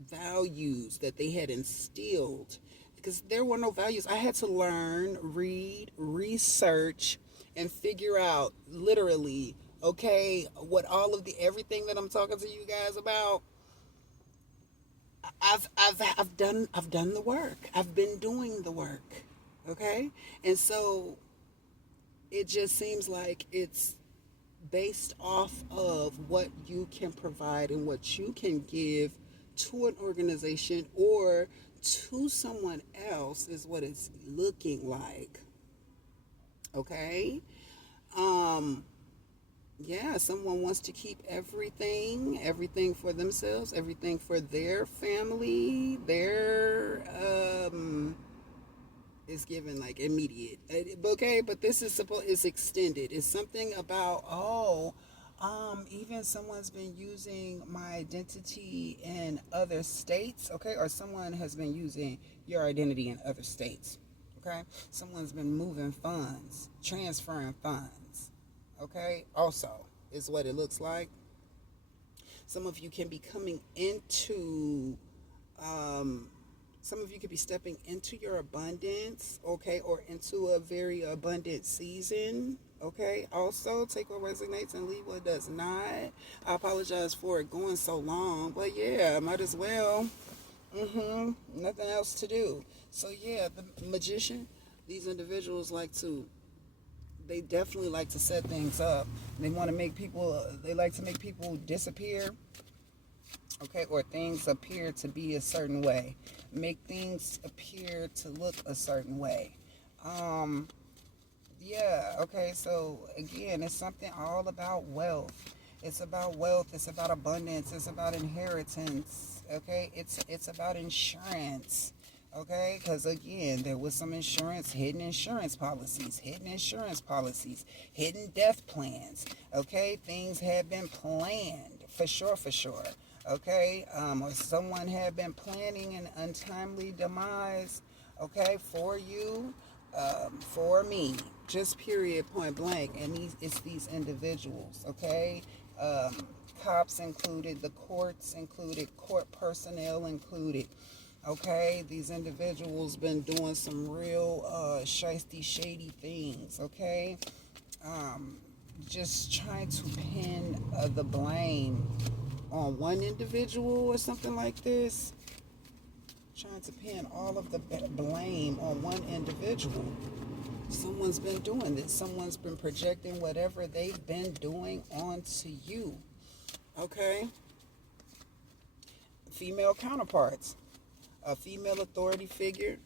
values that they had instilled, because there were no values. I had to learn, read, research, and figure out literally, okay, what everything that I'm talking to you guys about. I've done the work. I've been doing the work. Okay? And so it just seems like it's based off of what you can provide and what you can give to an organization or to someone else is what it's looking like. Okay? Someone wants to keep everything for themselves, everything for their family, is given like immediate. Okay, but this is it's extended. It's something about, even someone's been using my identity in other states, okay, or someone has been using your identity in other states, okay? Someone's been moving funds, transferring funds, okay? Also, is what it looks like. Some of you can be coming into Some of you could be stepping into your abundance, okay, or into a very abundant season, okay. Also, take what resonates and leave what does not. I apologize for it going so long, but yeah, might as well. Nothing else to do. So yeah, the magician, these individuals they definitely like to set things up. They want to make people, they like to make people disappear, okay, or things appear to be a certain way. Make things appear to look a certain way. Yeah, okay, so again, it's something all about wealth. It's about wealth, it's about abundance, it's about inheritance, okay? It's about insurance. Okay, because again, there was some hidden insurance policies, hidden death plans. Okay, things had been planned for sure. Okay, or someone had been planning an untimely demise. Okay, for you, for me, just period, point blank. And it's these individuals. Okay, cops included, the courts included, court personnel included. Okay, these individuals been doing some real shiesty, shady things. Okay, just trying to pin the blame on one individual or something like this. Trying to pin all of the blame on one individual. Someone's been doing this. Someone's been projecting whatever they've been doing onto you. Okay, female counterparts. A female authority figure,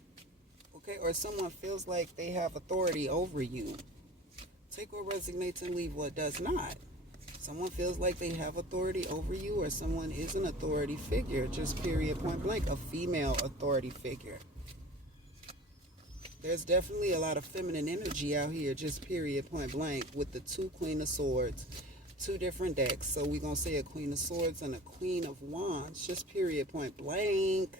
okay, or someone feels like they have authority over you. Take what resonates and leave what does not. Someone feels like they have authority over you, or someone is an authority figure, just period, point blank, a female authority figure. There's definitely a lot of feminine energy out here, just period, point blank, with the two Queen of Swords, two different decks. So we're going to say a Queen of Swords and a Queen of Wands, just period, point blank.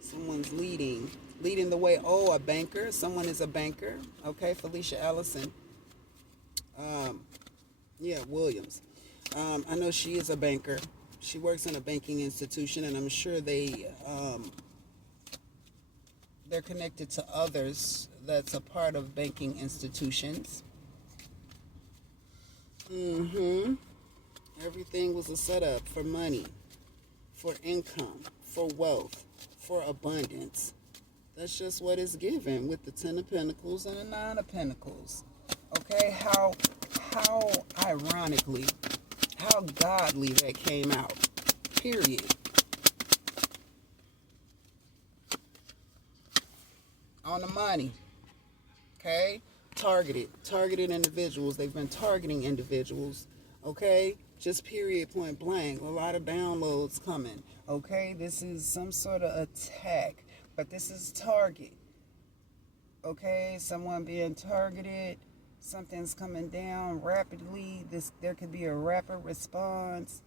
Someone's leading the way. Oh, a banker. Someone is a banker. Okay, Felicia Allison. Williams. I know she is a banker. She works in a banking institution, and I'm sure they're connected to others that's a part of banking institutions. Everything was a setup for money, for income, for wealth, for abundance. That's just what it's given with the Ten of Pentacles and the Nine of Pentacles. Okay, how ironically, how godly that came out. Period. On the money. Okay? Targeted individuals. They've been targeting individuals. Okay? Just period, point blank. A lot of downloads coming. Okay? This is some sort of attack. But this is target. Okay? Someone being targeted. Something's coming down rapidly. There could be a rapid response.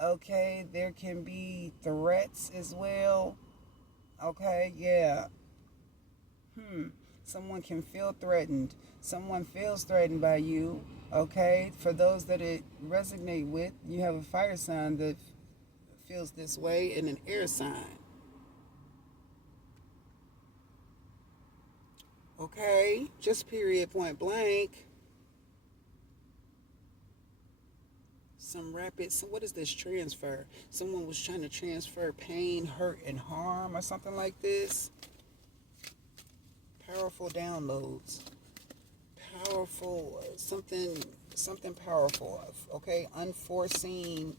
Okay? There can be threats as well. Okay? Yeah. Someone can feel threatened. Someone feels threatened by you. Okay? For those that it resonate with, you have a fire sign that feels this way and an air sign. Okay? Just period, point blank. So what is this transfer? Someone was trying to transfer pain, hurt, and harm or something like this. Powerful downloads. Powerful, something powerful. Okay? Unforeseen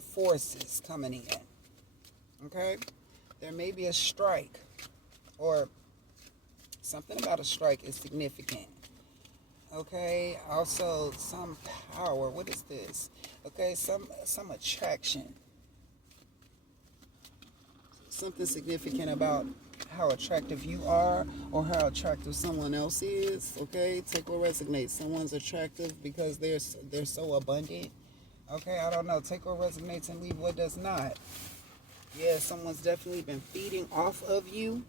forces coming in. Okay? There may be a strike, or something about a strike is significant. Okay? Also, some power. What is this? Okay? Some attraction. Something significant about how attractive you are or how attractive someone else is. Okay? Take what resonates. Someone's attractive because they're so abundant. Okay? I don't know. Take what resonates and leave what does not. Yeah, someone's definitely been feeding off of you.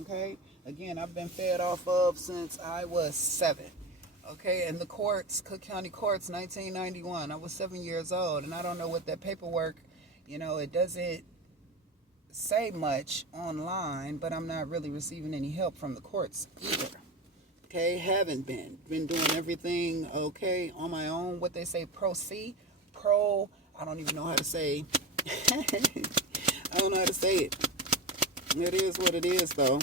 Okay? Again, I've been fed off of since I was 7. Okay? In the courts, Cook County courts, 1991. I was 7 years old, and I don't know what that paperwork It doesn't say much online, but I'm not really receiving any help from the courts either. Okay, haven't been doing everything okay on my own. What they say, I don't even know how to say. I don't know how to say it. It is what it is, though.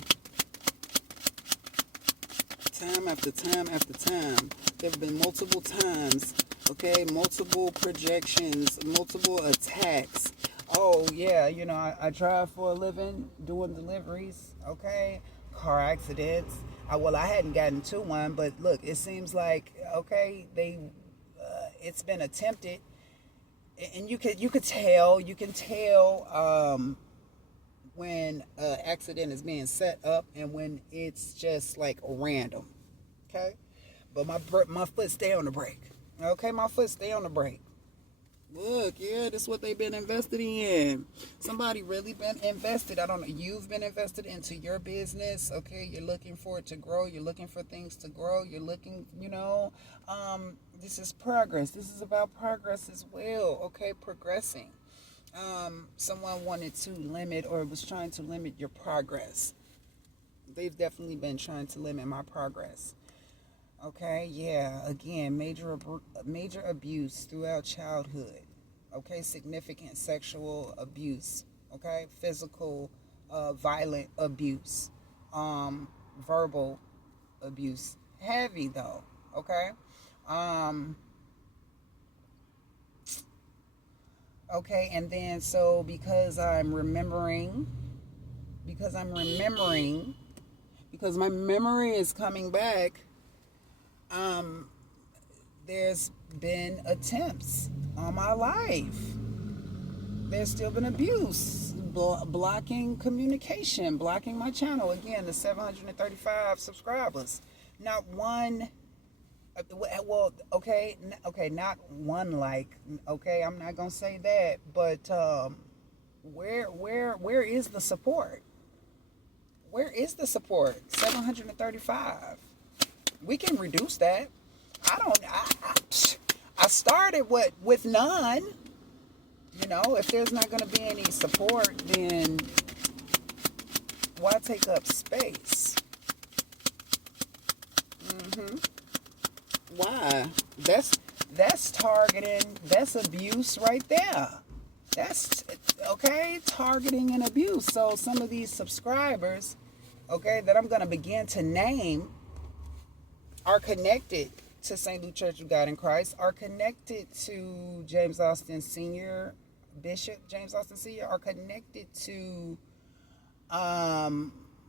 Time after time after time, there have been multiple times, okay, multiple projections, multiple attacks. Oh yeah, I drive for a living, doing deliveries, okay, car accidents. I hadn't gotten to one, but look, it seems like, okay, it's been attempted, and you can tell when an accident is being set up and when it's just like random, okay. But my foot stay on the brake, okay. My foot stay on the brake. Look, yeah, this is what they've been invested in. Somebody really been invested. I don't know. You've been invested into your business. Okay, you're looking for it to grow. You're looking for things to grow. You're looking, this is progress. This is about progress as well. Okay, progressing. Someone wanted to limit or was trying to limit your progress. They've definitely been trying to limit my progress. Okay, yeah, again, major abuse throughout childhood. Okay, significant sexual abuse. Okay, physical, violent abuse, verbal abuse. Heavy though. Okay, okay, and then so because my memory is coming back. There's been attempts on my life. There's still been abuse, blocking communication, blocking my channel. Again, the 735 subscribers. Not one. Well, okay, not one like. Okay, I'm not gonna say that, but where is the support? Where is the support? 735. We can reduce that. I started with none. If there's not going to be any support, then why take up space? Why? That's targeting. That's abuse right there. That's okay. Targeting and abuse. So some of these subscribers, okay, that I'm going to begin to name, are connected to St. Luke Church of God in Christ, are connected to James Austin Sr., Bishop James Austin Sr., are connected to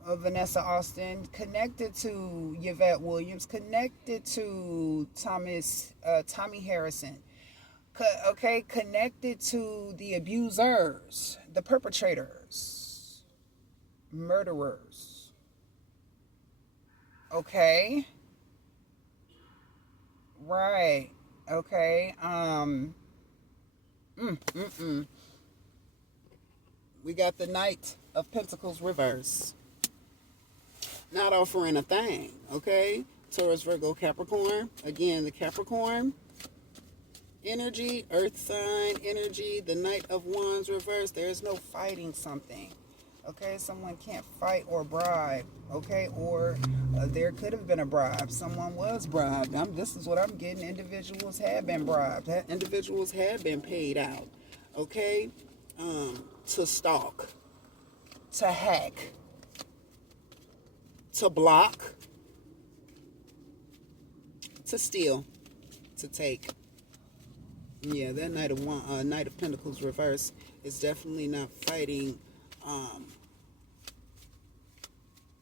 Vanessa Austin, connected to Yvette Williams, connected to Tommy Harrison, okay, connected to the abusers, the perpetrators, murderers, okay. Right. Okay. We got the Knight of Pentacles reverse. Not offering a thing. Okay. Taurus, Virgo, Capricorn. Again, the Capricorn energy, earth sign energy, the Knight of Wands reverse. There is no fighting something. Okay, someone can't fight or bribe. Okay, or there could have been a bribe. Someone was bribed. This is what I'm getting. Individuals have been bribed. Individuals have been paid out. Okay, to stalk, to hack, to block, to steal, to take. Yeah, that Knight of Pentacles reverse is definitely not fighting.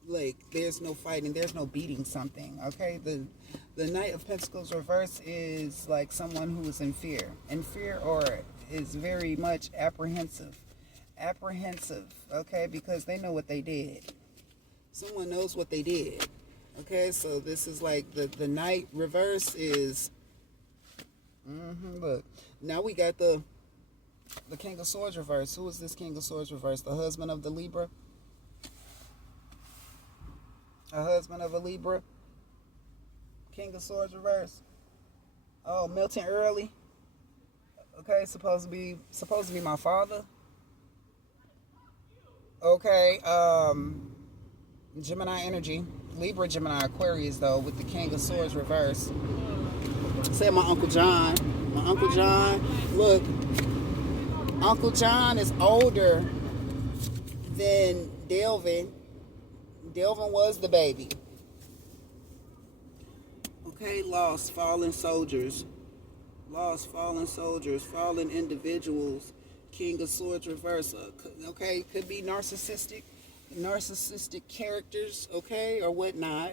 Like, there's no fighting, there's no beating something. Okay, the Knight of Pentacles reverse is like someone who is in fear, or is very much apprehensive. Okay, because they know what they did. Someone knows what they did. Okay, so this is like the Knight reverse is. Look, now we got the King of Swords reverse. Who is this King of Swords reverse? The husband of the Libra. A husband of a Libra. King of Swords reverse. Oh, Milton Early. Okay, supposed to be my father. Okay, Gemini energy, Libra, Gemini, Aquarius though, with the King of Swords reversed. Say my Uncle John. My Uncle John. Look, Uncle John is older than Delvin. Delvin was the baby. Okay, lost, fallen soldiers. Lost, fallen soldiers, fallen individuals. King of Swords reverse. Okay, could be narcissistic characters, okay, or whatnot.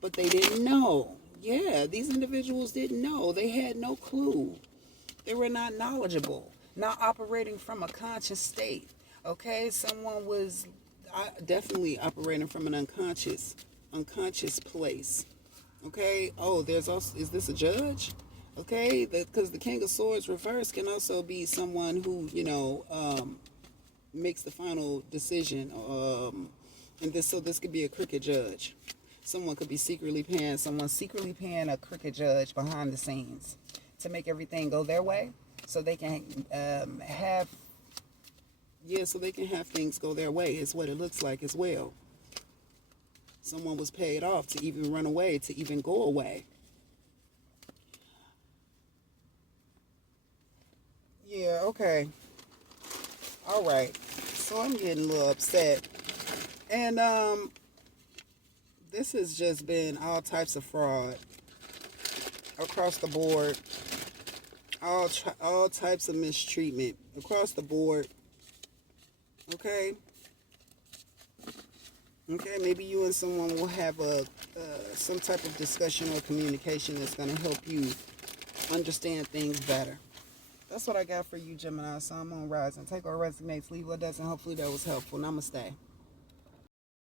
But they didn't know. Yeah, these individuals didn't know. They had no clue. They were not knowledgeable, not operating from a conscious state. Okay, someone was definitely operating from an unconscious place. Okay. Oh, there's also, is this a judge? Okay, because the King of Swords reverse can also be someone who, makes the final decision. And this could be a crooked judge. Someone could be secretly paying a crooked judge behind the scenes to make everything go their way, so they can have things go their way. Is what it looks like as well. Someone was paid off to even run away, to even go away. Yeah, okay. All right. So I'm getting a little upset. And this has just been all types of fraud across the board. All types of mistreatment across the board. Okay? Okay, maybe you and someone will have some type of discussion or communication that's going to help you understand things better. That's what I got for you, Gemini. So I'm on Rise and take what resonates, leave what doesn't. Hopefully that was helpful. Namaste.